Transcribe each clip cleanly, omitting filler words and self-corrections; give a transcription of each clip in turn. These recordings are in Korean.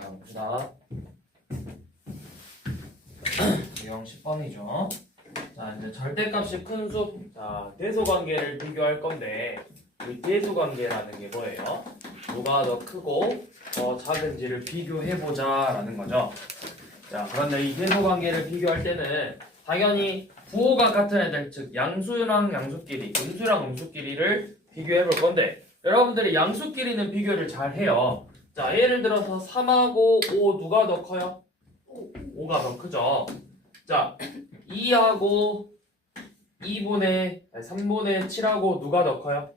자, 유형 10번이죠. 자, 이제 절대값이 큰 수. 자, 대소관계를 비교할 건데 이 대소관계라는 게 뭐예요? 누가 더 크고 더 작은지를 비교해보자 라는 거죠. 자, 그런데 이 대소관계를 비교할 때는 당연히 부호가 같은 애들, 즉 양수랑 양수끼리, 음수랑 음수끼리를 비교해 볼 건데 여러분들이 양수끼리는 비교를 잘 해요. 자, 예를 들어서 3하고 5 누가 더 커요? 5가 더 크죠. 자, 2하고 3분의 7하고 누가 더 커요?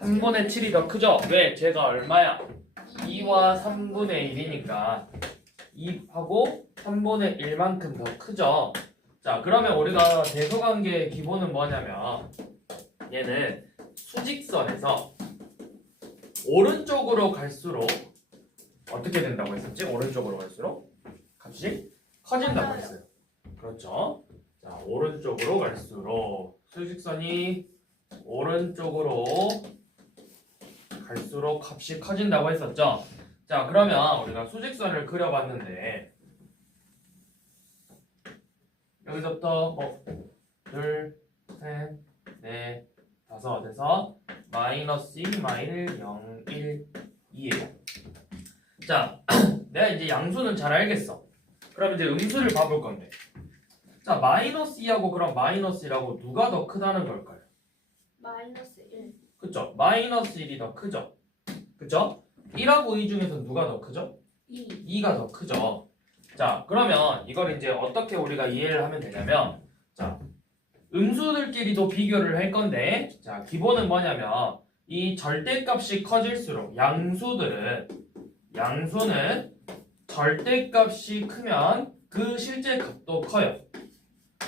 3분의 7이 더 크죠? 왜? 제가 얼마야? 2와 3분의 1이니까 2하고 3분의 1만큼 더 크죠? 자, 그러면 우리가 대소관계의 기본은 뭐냐면 얘는 수직선에서 오른쪽으로 갈수록 어떻게 된다고 했었지? 오른쪽으로 갈수록 값이 커진다고 했어요. 그렇죠? 자, 오른쪽으로 갈수록 수직선이 오른쪽으로 갈수록 값이 커진다고 했었죠? 자, 그러면 우리가 수직선을 그려봤는데 여기서부터 둘, 셋, 넷, 다섯 해서 마이너스 2, 마이너스 0, 1, 2예요. 자, 내가 이제 양수는 잘 알겠어. 그럼 이제 음수를 봐볼 건데. 자, 마이너스 2하고 그럼 마이너스 1하고 누가 더 크다는 걸까요? 마이너스 1. 그쵸? 마이너스 1이 더 크죠? 그쵸? 1하고 2 중에서 누가 더 크죠? 2가 더 크죠. 자, 그러면 이걸 이제 어떻게 우리가 이해를 하면 되냐면, 자, 음수들끼리도 비교를 할 건데, 자, 기본은 뭐냐면 이 절대값이 커질수록 양수는 절대값이 크면 그 실제 값도 커요.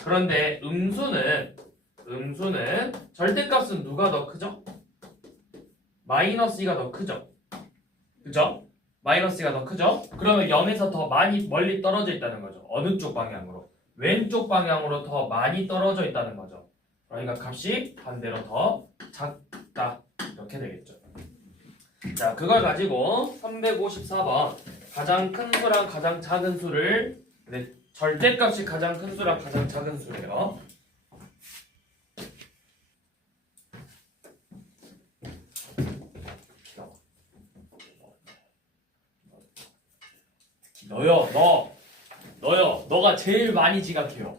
그런데 음수는 절대값은 누가 더 크죠? 마이너스 2가 더 크죠. 그죠? 마이너스 2가 더 크죠? 그러면 0에서 더 많이 멀리 떨어져 있다는 거죠. 어느 쪽 방향으로? 왼쪽 방향으로 더 많이 떨어져 있다는 거죠. 그러니까 값이 반대로 더 작다. 이렇게 되겠죠. 자, 그걸 가지고 354번 가장 큰 수랑 가장 작은 수를 절대값이 가장 큰 수랑 가장 작은 수래요. 너가 제일 많이 지각해요.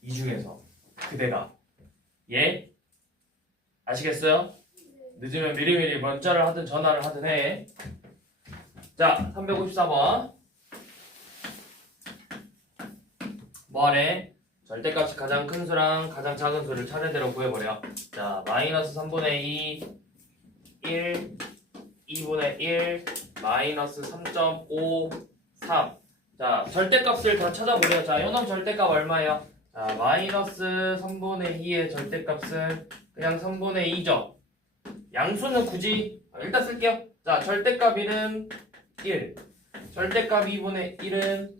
이 중에서 그대가. 예? 아시겠어요? 늦으면 미리미리 문자를 하든 전화를 하든 해. 자, 354번 뭐하래? 절대값이 가장 큰 수랑 가장 작은 수를 차례대로 구해버려. 자, 마이너스 3분의 2 1 2분의 1 마이너스 3.5 3. 자, 절대값을 다 찾아보래요. 자, 요놈 절대값 얼마예요? 자, 마이너스 3분의 2의 절대값은 그냥 3분의 2죠. 양수는 굳이 일단 쓸게요. 자, 절대값 1은 1, 절대값 2분의 1은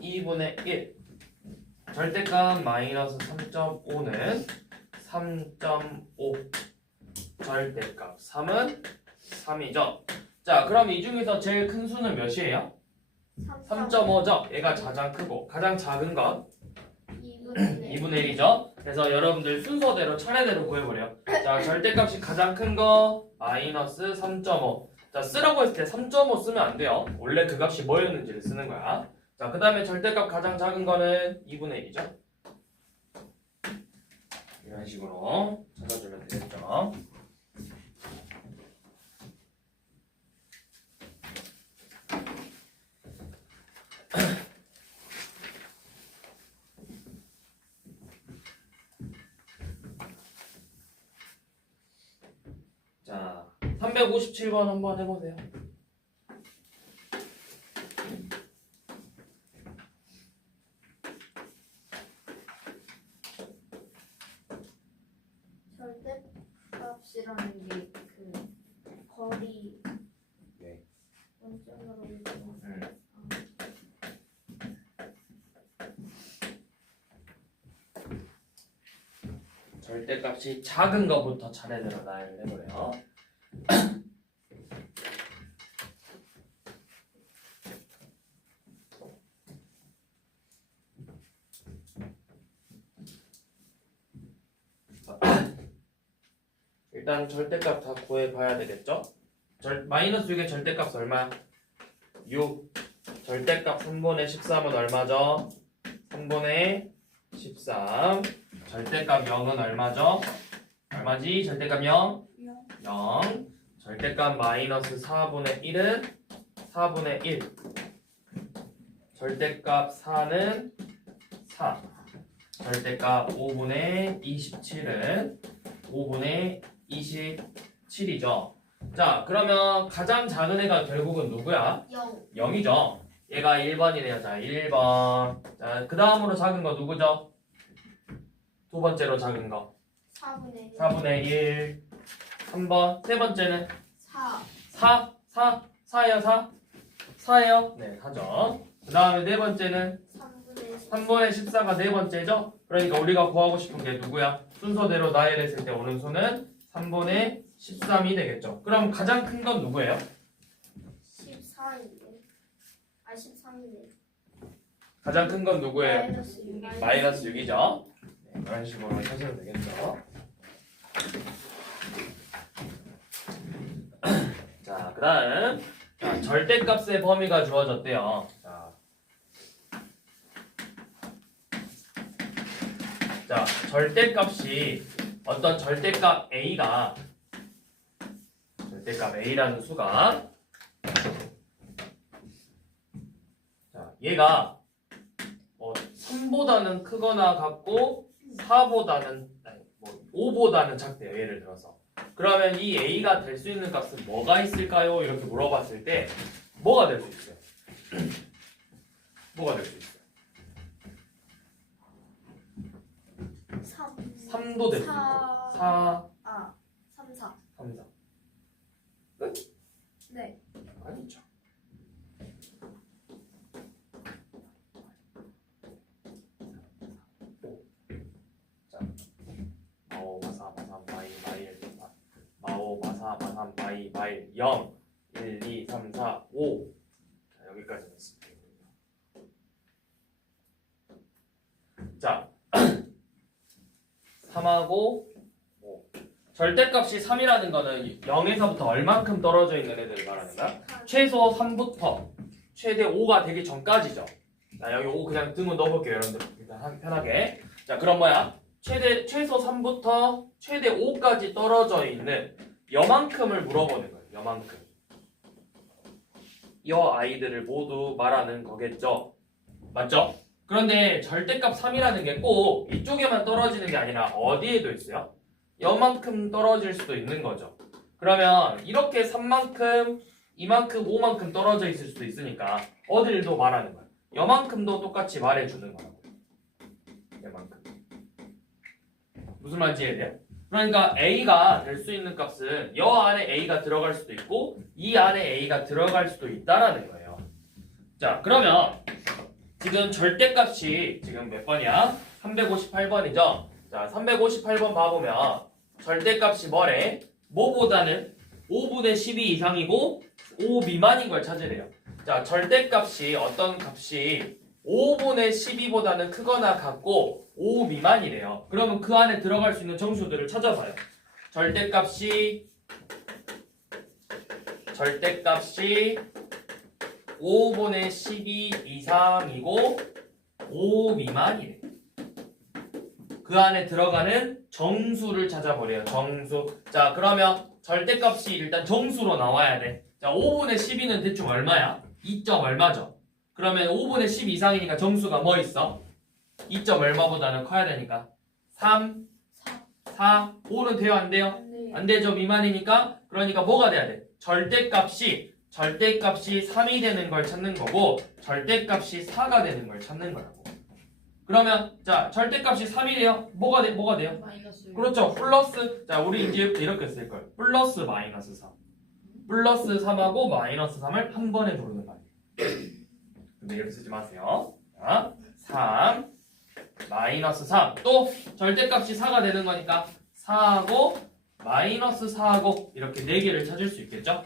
2분의 1, 절대값 마이너스 3.5는 3.5, 절대값 3은 3이죠. 자, 그럼 이 중에서 제일 큰 수는 몇이에요? 3.5죠. 얘가 가장 크고 가장 작은 건 2분의 1이죠. 그래서 여러분들 순서대로 차례대로 구해버려. 자, 절대값이 가장 큰 거 마이너스 3.5. 자, 쓰라고 했을 때 3.5 쓰면 안 돼요. 원래 그 값이 뭐였는지를 쓰는 거야. 자, 그 다음에 절대값 가장 작은 거는 2분의 1이죠. 이런 식으로 찾아주면 되겠죠. 자, 357번 한번 해보세요. 절대값이라는 게 그 거리 네. 원점으로 이동. 절대값이 작은 거부터 차례대로 나열을 해보래요. 일단 절대값 다 구해봐야 되겠죠? 마이너스 6의 절대값 얼마야? 6. 절대값 3분의 13은 얼마죠? 3분의 13. 절대값 0은 얼마죠? 얼마지? 절대값 0? 0. 절대값 마이너스 4분의 1은 4분의 1. 절대값 4는 4. 절대값 5분의 27은 5분의 27이죠. 자, 그러면 가장 작은 애가 결국은 누구야? 0. 0이죠. 얘가 1번이네요. 자, 1번. 자, 그 다음으로 작은 거 누구죠? 두 번째로 작은 거. 4분의 1. 4분의 1. 3번. 세 번째는 4. 4예요, 4? 4예요? 네, 4죠. 그 다음에 네 번째는 3분의 10. 3분의 14가 네 번째죠? 그러니까 우리가 구하고 싶은 게 누구야? 순서대로 나열했을 때 오는 수는 3분의 13이 되겠죠. 그럼 가장 큰 건 누구예요? 14인데. 아, 13이네. 가장 큰 건 누구예요? 마이너스 6. 마이너스 6이죠. 네, 그런 식으로 찾으면 되겠죠. 자, 그 다음 절대값의 범위가 주어졌대요. 자, 절대값이 어떤 절대값 A가 절대값 A라는 수가 자, 얘가 3보다는 크거나 같고 4보다는 아니, 5보다는 작대요. 예를 들어서. 그러면 이 A가 될 수 있는 값은 뭐가 있을까요? 이렇게 물어봤을 때 뭐가 될 수 있어요? 뭐가 될 수 있어요? 3도 될 수 있고 4, 3, 4. 3, 4 네. 아니죠. 자, 마오 마사 마삼 마이 마일 마오 마사 마삼 마이 마일 0 1 2 3 4 5 자, 여기까지 했습니다. 자 3하고 5 절대값이 3이라는 거는 0에서부터 얼만큼 떨어져 있는 애들을 말하는 거야? 최소 3부터 최대 5가 되기 전까지죠. 자, 여기 5 그냥 등을 넣어볼게요. 여러분들 일단 편하게. 자, 그럼 뭐야? 최소 3부터 최대 5까지 떨어져 있는 여만큼을 물어보는 거예요. 여만큼. 여 아이들을 모두 말하는 거겠죠. 맞죠? 그런데 절대값 3이라는 게 꼭 이쪽에만 떨어지는 게 아니라 어디에도 있어요? 여만큼 떨어질 수도 있는 거죠. 그러면 이렇게 3만큼, 이만큼, 5만큼 떨어져 있을 수도 있으니까 어딜도 말하는 거예요. 여만큼도 똑같이 말해주는 거라고. 여만큼. 무슨 말인지 이해돼요? 그러니까 A가 될 수 있는 값은 여 안에 A가 들어갈 수도 있고 이 안에 A가 들어갈 수도 있다라는 거예요. 자, 그러면 지금 절대값이 지금 몇 번이야? 358번이죠? 자, 358번 봐보면 절대값이 뭐래? 뭐보다는 5분의 12 이상이고 5 미만인 걸 찾으래요. 자, 절대값이 어떤 값이 5분의 12보다는 크거나 같고 5 미만이래요. 그러면 그 안에 들어갈 수 있는 정수들을 찾아봐요. 절대값이 5분의 12 이상이고 5 미만이래. 그 안에 들어가는 정수를 찾아보래요. 정수. 자, 그러면 절대값이 일단 정수로 나와야 돼. 자, 5분의 12는 대충 얼마야? 2점 얼마죠? 그러면 5분의 10 이상이니까 정수가 뭐 있어? 2점 얼마보다는 커야 되니까 3, 4, 5는 돼요? 안 돼요? 안 되죠. 미만이니까. 그러니까 뭐가 돼야 돼? 절대값이 3이 되는 걸 찾는 거고 절대값이 4가 되는 걸 찾는 거라고. 그러면 자, 절대값이 3이래요. 뭐가 돼요? 마이너스. 그렇죠. 플러스. 자, 우리 이제 이렇게 쓸 거예요. 플러스 마이너스 3. 플러스 3하고 마이너스 3을 한 번에 부르는 거 아니에요. 근데 이렇게 쓰지 마세요. 자, 3 마이너스 3. 또 절대값이 4가 되는 거니까 4하고 마이너스 4하고 이렇게 4개를 찾을 수 있겠죠?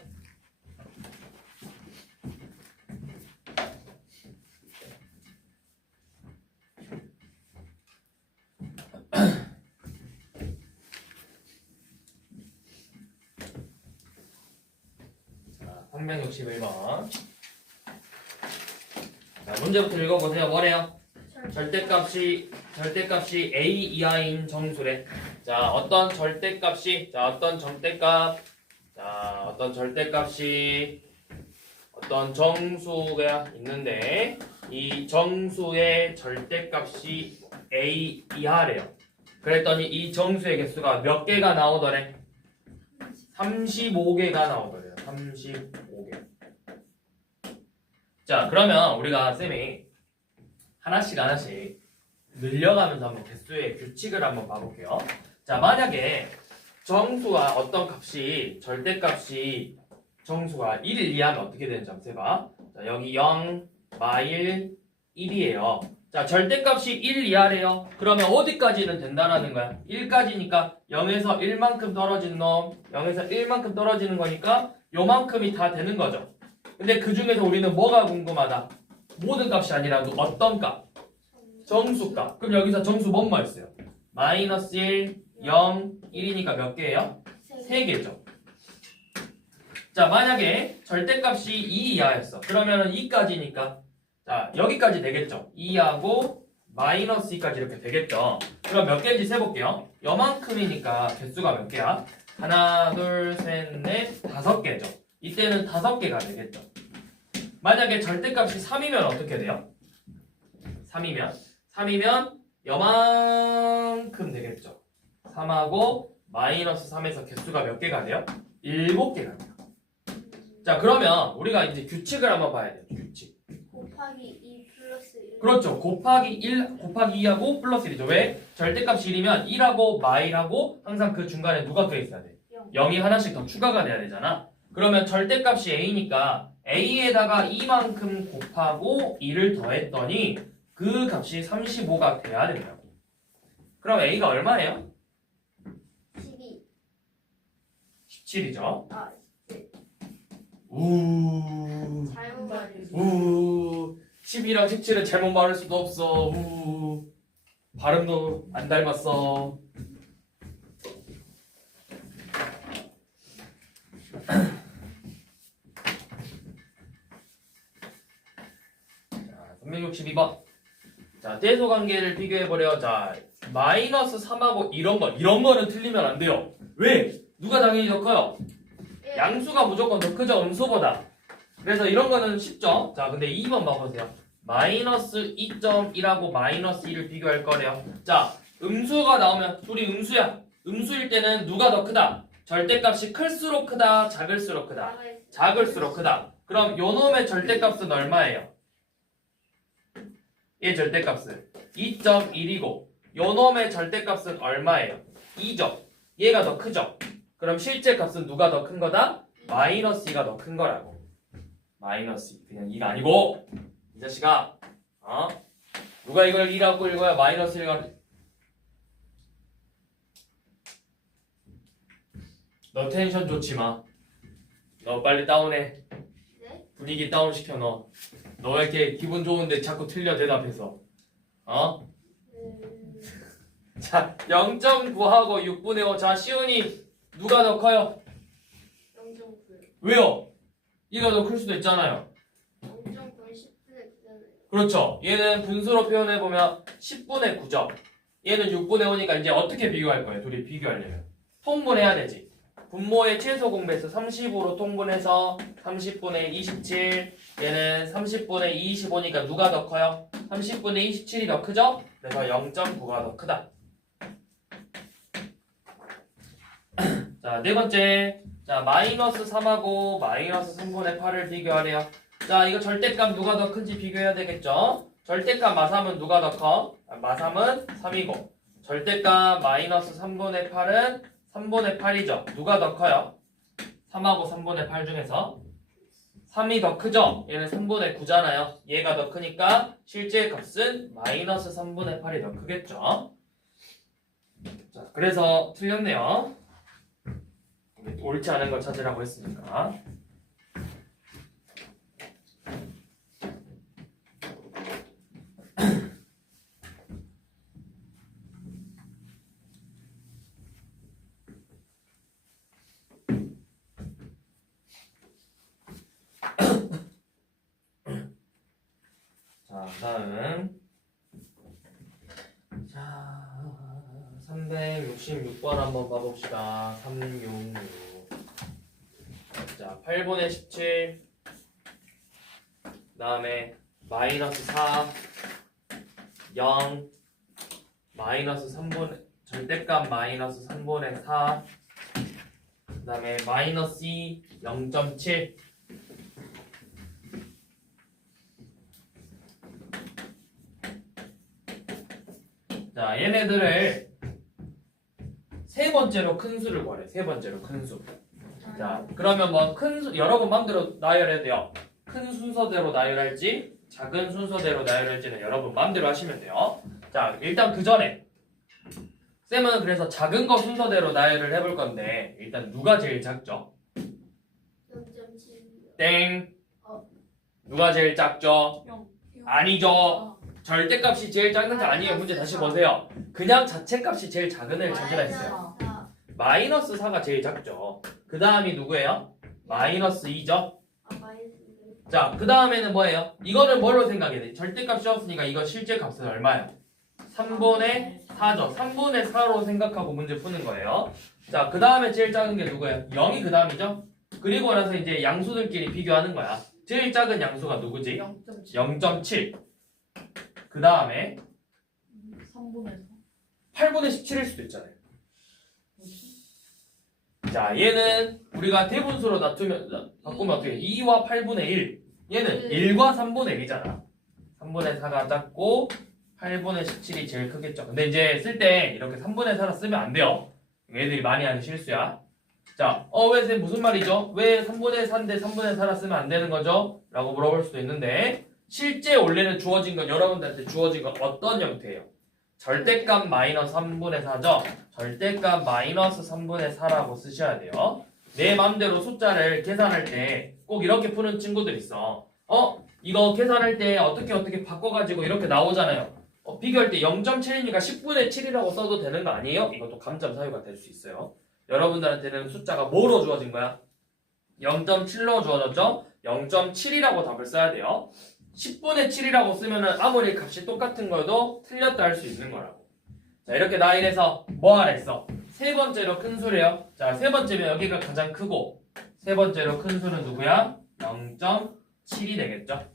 361번. 자, 문제부터 읽어보세요. 뭐래요? 절대값이 a 이하인 정수래. 자, 어떤 절대값이 어떤 정수가 있는데 이 정수의 절대값이 a 이하래요. 그랬더니 이 정수의 개수가 몇 개가 나오더래? 35개가 나오더래요. 35개. 자, 그러면 우리가 쌤이 하나씩 늘려가면서 한번 개수의 규칙을 한번 봐볼게요. 자, 만약에 정수와 어떤 값이 절대값이 정수가 1을 이하면 어떻게 되는지 한번 세봐. 자, 여기 0, 마일, 1이에요. 자, 절대값이 1 이하래요. 그러면 어디까지는 된다라는 거야? 1까지니까 0에서 1만큼 떨어지는 놈, 0에서 1만큼 떨어지는 거니까 요만큼이 다 되는 거죠. 근데 그 중에서 우리는 뭐가 궁금하다? 모든 값이 아니라 어떤 값? 정수값. 그럼 여기서 정수 뭐뭐 있어요? 마이너스 1, 0, 1이니까 몇 개예요? 3개죠. 자, 만약에 절대값이 2 이하였어. 그러면은 2까지니까 자, 여기까지 되겠죠. 2하고 마이너스 2까지 이렇게 되겠죠. 그럼 몇 개인지 세볼게요. 요만큼이니까 개수가 몇 개야? 하나, 둘, 셋, 넷, 5개죠. 이때는 5개가 되겠죠. 만약에 절대값이 3이면 어떻게 돼요? 3이면 요만큼 되겠죠. 3하고 마이너스 3에서 개수가 몇 개가 돼요? 7개가 돼요. 자, 그러면 우리가 이제 규칙을 한번 봐야 돼요. 규칙. 곱하기 2 플러스 1. 그렇죠. 곱하기 2하고 플러스 1이죠. 왜? 절대값이 1이면 1하고 마일하고 항상 그 중간에 누가 껴 있어야 돼? 0이 하나씩 더 추가가 돼야 되잖아. 그러면 절대값이 a니까 a에다가 이만큼 곱하고 2를 더했더니 그 값이 35가 돼야 된다고. 그럼 a가 얼마예요? 17이죠. 아, 네. 잘못 말했어. 10이랑 17은 잘못 말할 수도 없어. 발음도 안 닮았어. 자, 362번. 자, 떼소 관계를 비교해보려. 자, 마이너스 3하고 이런 거는 틀리면 안 돼요. 왜? 누가 당연히 더 커요? 양수가 무조건 더 크죠, 음수보다. 그래서 이런 거는 쉽죠. 자, 근데 2번 봐보세요. 마이너스 2.1하고 마이너스 2를 비교할 거래요. 자, 음수가 나오면 둘이 음수야. 음수일 때는 누가 더 크다? 절대값이 클수록 크다, 작을수록 크다? 작을수록 크다. 그럼 요 놈의 절대값은 얼마예요? 얘 절대값은 2.1이고 요 놈의 절대값은 얼마예요? 2죠. 얘가 더 크죠. 그럼 실제 값은 누가 더 큰 거다? 마이너스 2가 더 큰 거라고. 마이너스 2. 그냥 2가 아니고 이 자식아, 누가 이걸 2라고 읽어야 마이너스 1가. 너 텐션 좋지 마. 너 빨리 다운해. 네? 분위기 다운시켜. 너 이렇게 기분 좋은데 자꾸 틀려 대답해서. 자, 0.9하고 6분의 5. 자, 시훈이 누가 더 커요? 0.9. 왜요? 얘가 더 클 수도 있잖아요. 0.9는 10분의 9잖아요. 그렇죠. 얘는 분수로 표현해보면 10분의 9죠. 얘는 6분의 5니까 이제 어떻게 비교할 거예요? 둘이 비교하려면 통분해야 되지. 분모의 최소 공배수 30으로 통분해서 30분의 27. 얘는 30분의 25니까 누가 더 커요? 30분의 27이 더 크죠? 그래서 0.9가 더 크다. 자, 네 번째. 자, 마이너스 3하고 마이너스 3분의 8을 비교하래요. 자, 이거 절대값 누가 더 큰지 비교해야 되겠죠? 절대값 마삼은 누가 더 커? 마삼은 3이고 절대값 마이너스 3분의 8은 3분의 8이죠. 누가 더 커요? 3하고 3분의 8 중에서 3이 더 크죠? 얘는 3분의 9잖아요. 얘가 더 크니까 실제 값은 마이너스 3분의 8이 더 크겠죠? 자, 그래서 틀렸네요. 옳지 않은 걸 찾으라고 했으니까. 다음 자 366번 한번 봐봅시다. 366. 자 8분의 17 다음에 마이너스 4 0 마이너스 3분의 절대값 마이너스 3분의 4 그 다음에 마이너스 2 0.7 자 얘네들을 세 번째로 큰 수를 구하래. 세 번째로 큰 수. 자 그러면 뭐 큰 수 여러분 마음대로 나열해도 돼요. 큰 순서대로 나열할지 작은 순서대로 나열할지는 여러분 마음대로 하시면 돼요. 자 일단 그 전에 쌤은 그래서 작은 거 순서대로 나열을 해볼 건데 일단 누가 제일 작죠? 0.7. 땡. 누가 제일 작죠? 아니죠. 절대값이 제일 작은 게 아니에요. 문제 다시 보세요. 그냥 자체값이 제일 작은 애를 찾으라 했어요. 마이너스 4가 제일 작죠. 그 다음이 누구예요? 마이너스 2죠. 자, 그 다음에는 뭐예요? 이거는 뭘로 생각해야 돼? 절대값이 없으니까 이거 실제 값은 얼마예요? 3분의 4죠. 3분의 4로 생각하고 문제 푸는 거예요. 자, 그 다음에 제일 작은 게 누구예요? 0이 그 다음이죠? 그리고 나서 이제 양수들끼리 비교하는 거야. 제일 작은 양수가 누구지? 0.7. 그 다음에 3분의 8분의 17일 수도 있잖아요. 자, 얘는 우리가 대분수로 바꾸면 어떻게 해? 2와 8분의 1. 얘는 1과 3분의 1이잖아. 3분의 4가 작고 8분의 17이 제일 크겠죠. 근데 이제 쓸 때 이렇게 3분의 4를 쓰면 안 돼요. 얘들이 많이 하는 실수야. 자, 왜 선생님 무슨 말이죠? 왜 3분의 4인데 3분의 4라 쓰면 안 되는 거죠? 라고 물어볼 수도 있는데 실제 원래는 주어진 건 여러분들한테 주어진 건 어떤 형태예요? 절대값 마이너스 3분의 4죠? 절대값 마이너스 3분의 4라고 쓰셔야 돼요. 내 맘대로 숫자를 계산할 때 꼭 이렇게 푸는 친구들 있어. 이거 계산할 때 어떻게 바꿔가지고 이렇게 나오잖아요. 비교할 때 0.7이니까 10분의 7이라고 써도 되는 거 아니에요? 이것도 감점 사유가 될 수 있어요. 여러분들한테는 숫자가 뭐로 주어진 거야? 0.7로 주어졌죠? 0.7이라고 답을 써야 돼요. 10분의 7이라고 쓰면은 아무리 값이 똑같은 거도 틀렸다 할 수 있는 거라고. 자, 이렇게 나열해서 뭐 하라 했어? 세 번째로 큰 수래요. 자, 세 번째면 여기가 가장 크고 세 번째로 큰 수는 누구야? 0.7이 되겠죠?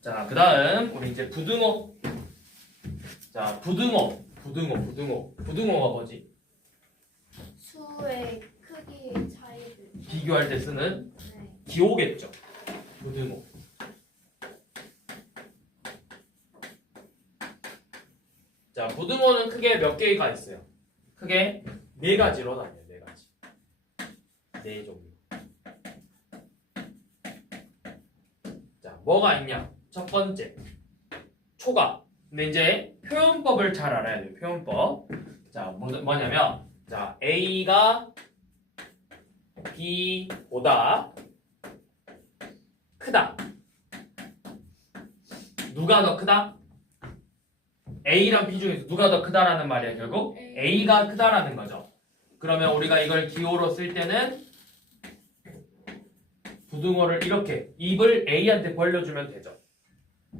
자, 그 다음 우리 이제 부등호. 자, 부등호가 뭐지? 수의 크기 차이를 비교할 때 쓰는 네. 기호겠죠. 부등호. 자, 부등호는 크게 몇 개가 있어요? 크게 네 가지로 나뉘어요. 네 가지. 네 종류. 자, 뭐가 있냐? 첫 번째, 초가. 근데 이제 표현법을 잘 알아야 돼요. 표현법. 자, 뭐냐면, 자, A가 B보다 크다. 누가 더 크다? A랑 B 중에서 누가 더 크다라는 말이야. 결국 A가 크다라는 거죠. 그러면 우리가 이걸 기호로 쓸 때는 부등호를 이렇게 입을 A한테 벌려주면 되죠.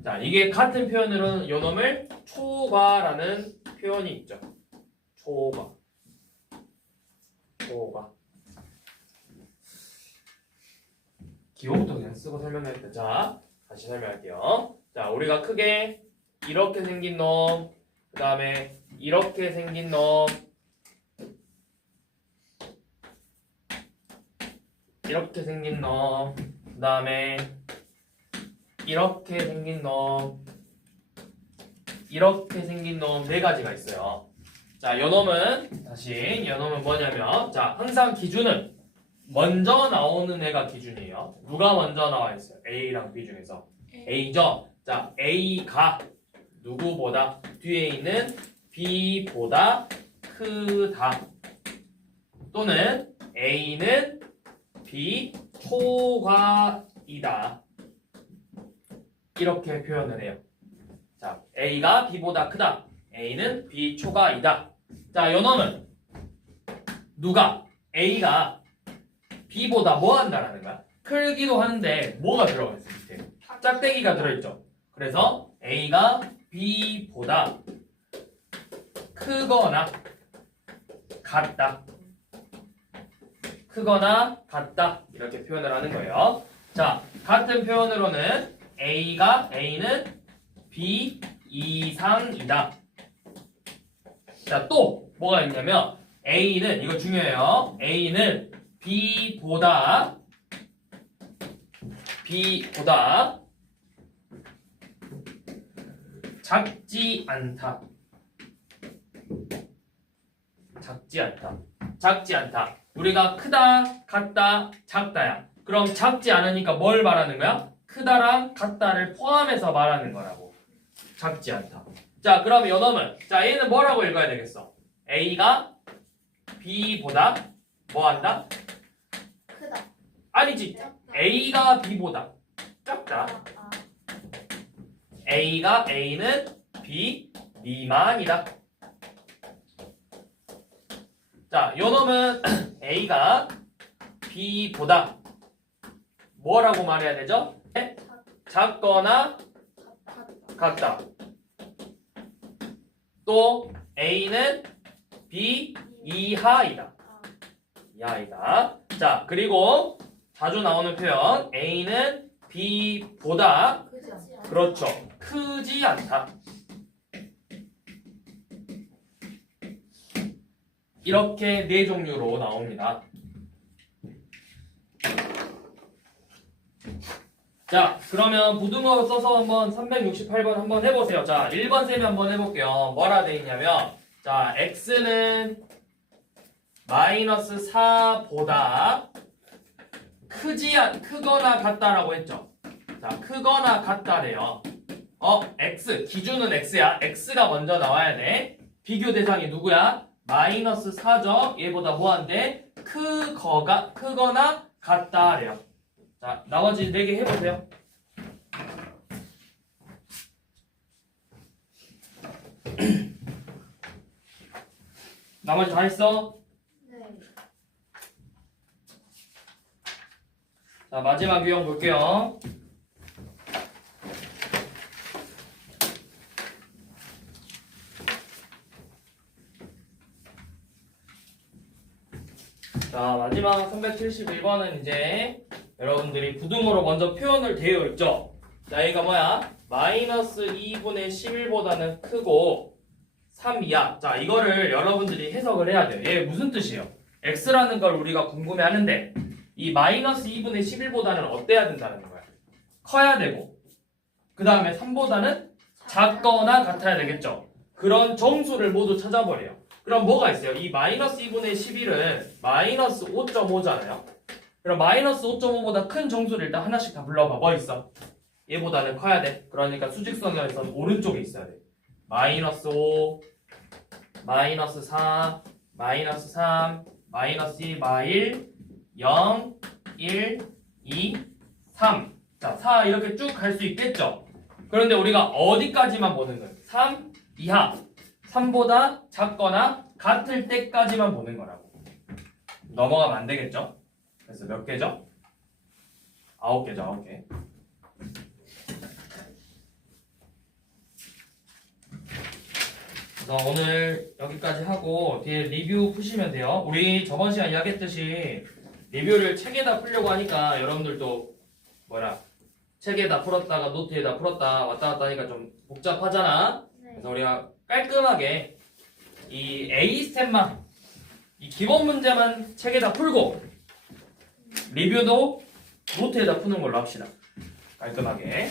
자, 이게 같은 표현으로는 요놈을 초과라는 표현이 있죠. 초과. 기호부터 그냥 쓰고 설명했다. 자, 다시 설명할게요. 자, 우리가 크게 이렇게 생긴 놈, 그 다음에 이렇게 생긴 놈, 이렇게 생긴 놈, 그 다음에 이렇게 생긴 놈, 이렇게 생긴 놈 네 가지가 있어요. 자, 요 놈은 뭐냐면, 자, 항상 기준은 먼저 나오는 애가 기준이에요. 누가 먼저 나와 있어요? A랑 B 중에서 A죠. 자, A가 누구보다 뒤에 있는 B보다 크다. 또는 A는 B 초과이다. 이렇게 표현을 해요. 자, A가 B보다 크다. A는 B 초과이다. 자, 요놈은 누가 A가 B보다 뭐 한다라는 거야? 크기도 하는데 뭐가 들어가 있어 밑에? 짝대기가 들어있죠. 그래서 A가 B보다 크거나 같다. 크거나 같다. 이렇게 표현을 하는 거예요. 자, 같은 표현으로는 A는 B 이상이다. 자, 또 뭐가 있냐면 A는 이거 중요해요. A는 B보다 작지 않다. 작지 않다. 우리가 크다, 같다, 작다야. 그럼 작지 않으니까 뭘 말하는 거야? 크다랑 같다를 포함해서 말하는 거라고. 작지 않다. 자, 그럼 요놈은 자, A는 뭐라고 읽어야 되겠어? A가 B보다 뭐 한다? 크다. 아니지. 작다. A가 B보다 작다. A는 B 미만이다. 자, 요놈은 A가 B보다 뭐라고 말해야 되죠? 네? 작거나 같다. 또 A는 B 이하이다. 이하이다. 자, 그리고 자주 나오는 표현 A는 B보다 크지 않다. 그렇죠. 크지 않다. 이렇게 네 종류로 나옵니다. 자, 그러면 부등호 써서 한번 368번 한번 해보세요. 자, 1번 셈이 한번 해볼게요. 뭐라 돼 있냐면, 자, x는 마이너스 4보다 크거나 같다라고 했죠. 자, 크거나 같다래요. x 기준은 x야. x가 먼저 나와야 돼. 비교 대상이 누구야? 마이너스 4죠. 얘보다 뭐한데? 크거나 같다래요. 자, 나머지 4개 해보세요. 나머지 다 했어? 네. 자, 마지막 유형 볼게요. 자, 마지막 371번은 이제 여러분들이 부등호로 먼저 표현을 되어 있죠. 자, 얘가 뭐야? 마이너스 2분의 11보다는 크고 3 이하. 자, 이거를 여러분들이 해석을 해야 돼요. 얘 무슨 뜻이에요? x라는 걸 우리가 궁금해 하는데 이 마이너스 2분의 11보다는 어때야 된다는 거야? 커야 되고 그 다음에 3보다는 작거나 같아야 되겠죠. 그런 정수를 모두 찾아버려요. 그럼 뭐가 있어요? 이 마이너스 2분의 11은 마이너스 5.5잖아요. 그럼 마이너스 5.5보다 큰 정수를 일단 하나씩 다 불러봐. 뭐 있어? 얘보다는 커야 돼. 그러니까 수직선에서는 오른쪽에 있어야 돼. 마이너스 5, 마이너스 4, 마이너스 3, 마이너스 2, 마일, 0, 1, 2, 3. 자, 4 이렇게 쭉 갈 수 있겠죠? 그런데 우리가 어디까지만 보는 거예요? 3 이하. 3보다 작거나 같을 때까지만 보는 거라고. 넘어가면 안 되겠죠? 그래서 몇 개죠? 9개죠, 9개. 그래서 오늘 여기까지 하고 뒤에 리뷰 푸시면 돼요. 우리 저번 시간 이야기했듯이 리뷰를 책에다 풀려고 하니까 여러분들도 책에다 풀었다가 노트에다 풀었다 왔다 갔다 하니까 좀 복잡하잖아. 네. 그래서 우리가 깔끔하게 이 A 스텝만 이 기본 문제만 책에다 풀고 리뷰도 노트에다 푸는 걸로 합시다. 깔끔하게.